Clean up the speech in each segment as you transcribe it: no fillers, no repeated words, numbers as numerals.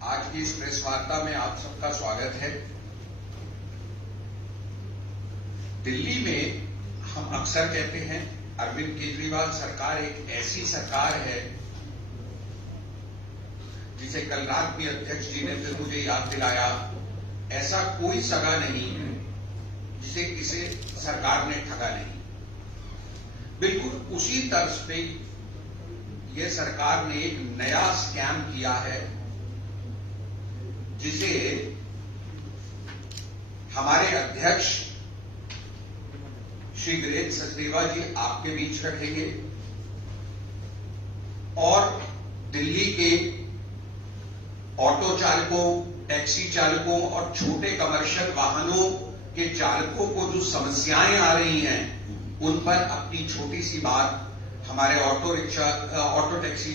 आज की इस प्रेस वार्ता में आप सबका स्वागत है। दिल्ली में हम अक्सर कहते हैं अरविंद केजरीवाल सरकार एक ऐसी सरकार है जिसे कल रात भी अध्यक्ष जी ने फिर मुझे याद दिलाया, ऐसा कोई सगा नहीं है जिसे किसी सरकार ने ठगा नहीं। बिल्कुल उसी तर्ज पे यह सरकार ने एक नया स्कैम किया है जिसे हमारे अध्यक्ष श्री वीरेंद्र सचदेवा जी आपके बीच रखेंगे और दिल्ली के ऑटो चालकों, टैक्सी चालकों और छोटे कमर्शियल वाहनों के चालकों को जो समस्याएं आ रही हैं उन पर अपनी छोटी सी बात हमारे ऑटो टैक्सी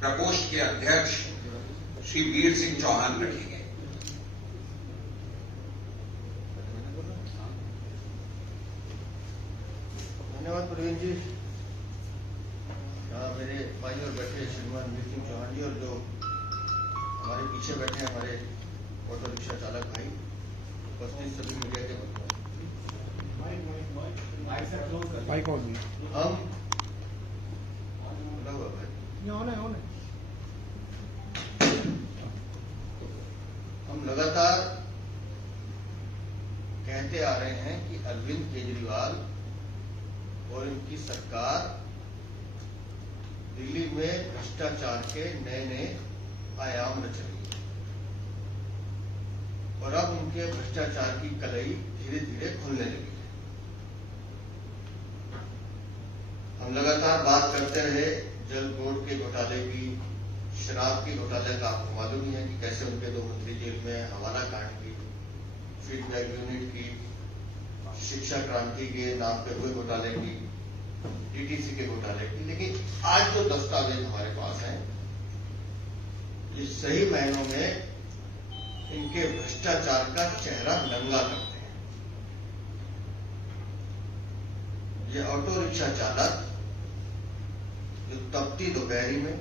प्रकोष्ठ के अध्यक्ष श्री वीर सिंह चौहान रखेंगे। धन्यवाद प्रवीण जी। मेरे भाई और बैठे श्रीमान वीर सिंह चौहान जी और जो हमारे पीछे बैठे हैं हमारे ऑटो रिक्शा चालक भाई, उपस्थित सभी मीडिया के बंधु, हम लगातार कहते आ रहे हैं कि अरविंद केजरीवाल और इनकी सरकार दिल्ली में भ्रष्टाचार के नए नए आयाम रच रही है और अब उनके भ्रष्टाचार की कलई धीरे धीरे खुलने लगी है। हम लगातार बात करते रहे जल बोर्ड के घोटाले की, शराब के घोटाले का आपको मालूम ही है कि कैसे उनके 2 मंत्री जेल में, हवाला कांड की, फीडबैक यूनिट की, शिक्षा क्रांति के नाम पे हुए घोटाले की, डीटीसी के घोटाले की। लेकिन आज जो दस्तावेज हमारे पास हैं ये सही मायनों में इनके भ्रष्टाचार का चेहरा नंगा करते हैं। ये ऑटो रिक्शा चालक जो तपती दोपहरी में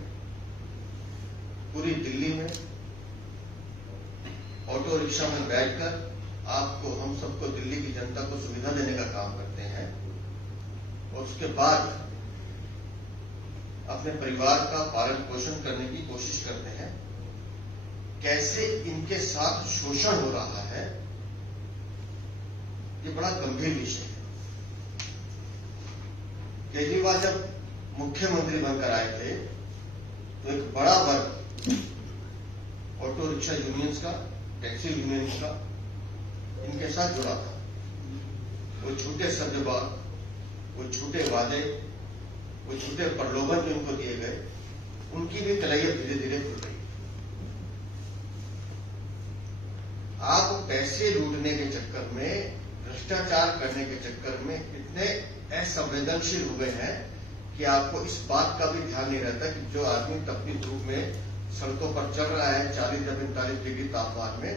पूरी दिल्ली में ऑटो रिक्शा में बैठकर आपको, हम सबको, दिल्ली की जनता को सुविधा देने का काम करते हैं और उसके बाद अपने परिवार का पालन पोषण करने की कोशिश करते हैं। कैसे इनके साथ शोषण हो रहा है ये बड़ा गंभीर विषय है। केजरीवाल जब मुख्यमंत्री बनकर आए थे तो एक बड़ा वर्ग ऑटो रिक्शा यूनियंस का, टैक्सी यूनियंस का इनके साथ जुड़ा था। वो झूठे सौदेबाज, वो झूठे वादे, वो झूठे प्रलोभन जो इनको दिए गए, उनकी भी कलाइयां धीरे धीरे खुल रही। आप पैसे लूटने के चक्कर में, भ्रष्टाचार करने के चक्कर में इतने असंवेदनशील हो गए हैं कि आपको इस बात का भी ध्यान नहीं रहता कि जो आदमी तपती धूप में सड़कों पर चल रहा है 40 या 45 डिग्री तापमान में,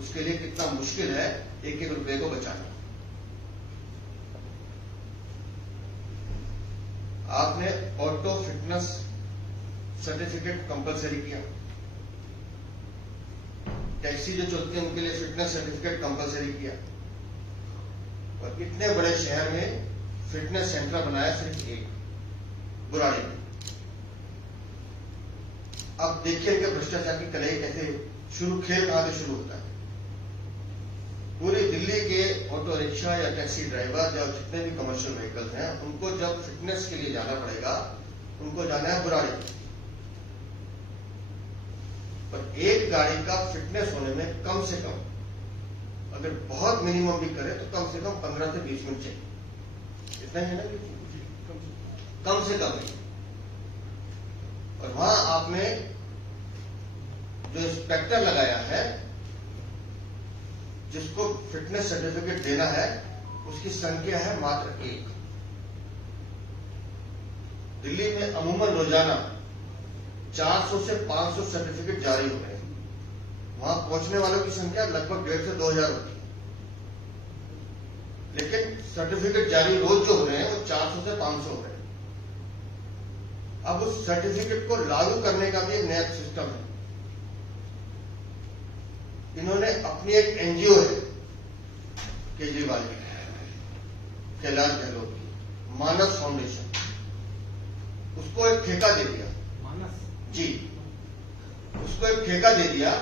उसके लिए कितना मुश्किल है एक एक रुपए को बचाना। आपने ऑटो फिटनेस सर्टिफिकेट कंपलसरी किया, टैक्सी जो चलती है उनके लिए फिटनेस सर्टिफिकेट कंपलसरी किया और इतने बड़े शहर में फिटनेस सेंटर बनाया सिर्फ एक, बुराड़ी में। अब देखिए इनके भ्रष्टाचार की कलई कैसे खेल कहां से शुरू होता है। पूरी दिल्ली के ऑटो रिक्शा या टैक्सी ड्राइवर या जितने भी कमर्शियल व्हीकल्स हैं उनको जब फिटनेस के लिए जाना पड़ेगा, उनको जाना है बुराड़ी। पर एक गाड़ी का फिटनेस होने में कम से कम, अगर बहुत मिनिमम भी करे तो कम से कम 15 से 20 मिनट चाहिए। इतना ही है ना, कम से कम। और वहां आपने जो इंस्पेक्टर लगाया है जिसको फिटनेस सर्टिफिकेट देना है, उसकी संख्या है मात्र 1। दिल्ली में अमूमन रोजाना 400 से 500 सर्टिफिकेट जारी हो रहे हैं। वहां पहुंचने वालों की संख्या लगभग 1,500 से 2,000 होती है, लेकिन सर्टिफिकेट जारी रोज जो हो रहे हैं वो 400 से 500 हो रहे हैं। अब उस सर्टिफिकेट को लागू करने का भी एक नया सिस्टम है। इन्होंने अपनी एक एनजीओ है केजरीवाल की, कैलाश गहलोत की, मानस फाउंडेशन, उसको एक ठेका दे दिया। मानस जी, उसको एक ठेका दे दिया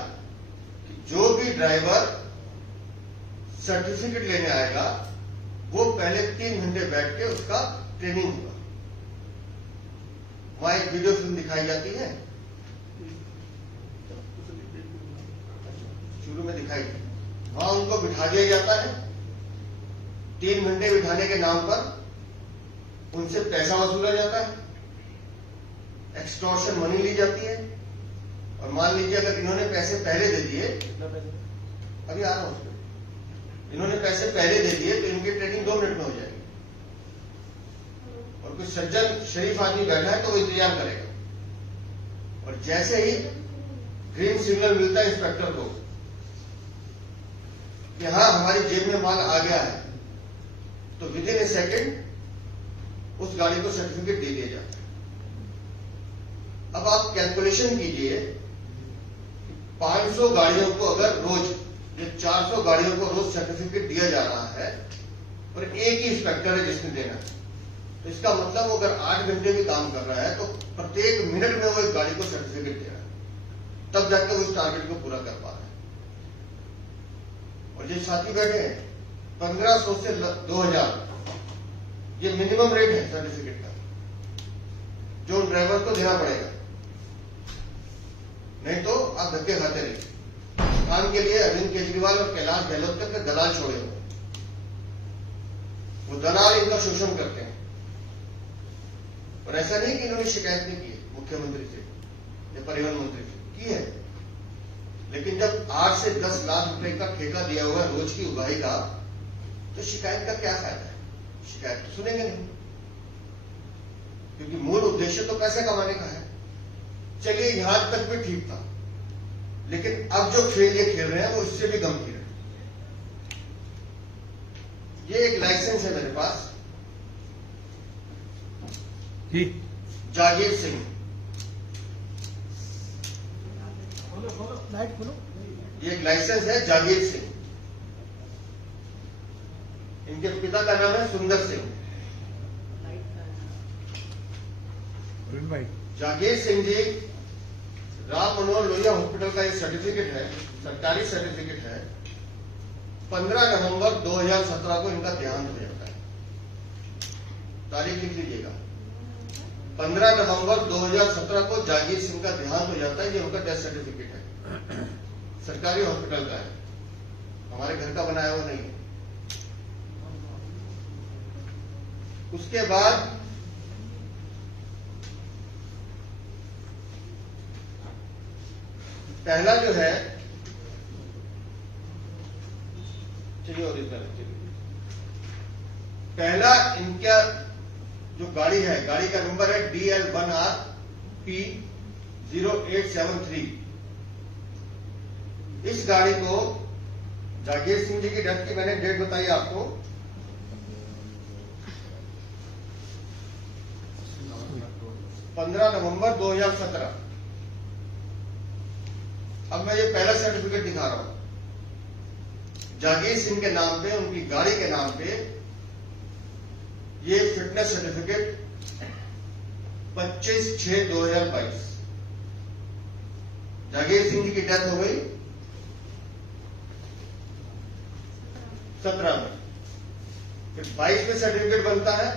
कि जो भी ड्राइवर सर्टिफिकेट लेने आएगा वो पहले 3 घंटे बैठ के उसका ट्रेनिंग होगा। वहां एक वीडियो फिल्म दिखाई जाती है, शुरू में दिखाई, वहां उनको बिठा दिया जाता है। 3 घंटे बिठाने के नाम पर उनसे पैसा वसूला जाता है, एक्सटॉर्शन मनी ली जाती है। और मान लीजिए अगर इन्होंने पैसे पहले दे दिए, अभी आ रहा हूं उसमें, इन्होंने पैसे पहले दे दिए तो इनकी ट्रेनिंग 2 मिनट में हो जाएगी। और कोई सज्जन शरीफ आदमी बैठा है तो वो इंतजार करेगा। और जैसे ही ग्रीन सिग्नल मिलता है इंस्पेक्टर को कि हाँ हमारी जेब में माल आ गया है, तो विद इन ए सेकेंड उस गाड़ी को सर्टिफिकेट दे दिया जाता है। अब आप कैलकुलेशन कीजिए, 500 गाड़ियों को अगर रोज, ये 400 गाड़ियों को रोज सर्टिफिकेट दिया जा रहा है और एक ही इंस्पेक्टर है जिसने देना है, तो इसका मतलब वो अगर 8 घंटे भी काम कर रहा है तो प्रत्येक मिनट में वो एक गाड़ी को सर्टिफिकेट दे रहा है, तब जाकर वो उस टारगेट को पूरा कर पा रहा है। और जो साथी बैठे हैं, 1500 से 2000 ये मिनिमम रेट है सर्टिफिकेट का, जो उन ड्राइवर को देना पड़ेगा, नहीं तो आप धक्के खाते रहिए। काम के लिए अरविंद केजरीवाल और कैलाश गहलोत तक के दलाल छोड़े हुए, वो दलाल इनका शोषण करते हैं। और ऐसा नहीं कि इन्होंने शिकायत नहीं की मुख्यमंत्री से या परिवहन मंत्री से, की है, लेकिन जब 8 से 10 लाख रुपए का ठेका दिया हुआ है रोज की उगाही का, तो शिकायत का क्या फायदा है? शिकायत तो सुनेंगे नहीं, क्योंकि मूल उद्देश्य तो पैसे कमाने का है। चलिए यहां तक भी ठीक था, लेकिन अब जो खेल ये खेल रहे हैं वो इससे भी गंभीर है। ये एक लाइसेंस है मेरे पास जी, जागीर सिंह, लाइट खोलो। ये एक लाइसेंस है जागीर सिंह। इनके पिता का नाम है सुंदर सिंह। भाई जागीर सिंह जी, राम मनोहर लोहिया हॉस्पिटल का एक सर्टिफिकेट है, सरकारी सर्टिफिकेट है। 15 नवंबर 2017 को इनका देहांत हो जाता है। तारीख लिख लीजिएगा, 15 नवंबर 2017 को जागीर सिंह का देहांत हो जाता है। ये उनका डेथ सर्टिफिकेट है, सरकारी हॉस्पिटल का है, हमारे घर का बनाया हुआ नहीं है। उसके बाद पहला जो है, चलिए ओरिजिनल, पहला इनका जो गाड़ी है, गाड़ी का नंबर है DL1RP 0873। इस गाड़ी को जागीर सिंह जी की डेथ की मैंने डेट बताई आपको, 15 नवंबर 2017। अब मैं ये पहला सर्टिफिकेट दिखा रहा हूं, जागीर सिंह के नाम पे, उनकी गाड़ी के नाम पे। ये फिटनेस सर्टिफिकेट 25/6/2022। जागीर सिंह जी की डेथ हो गई 17 में, फिर 22 में सर्टिफिकेट बनता है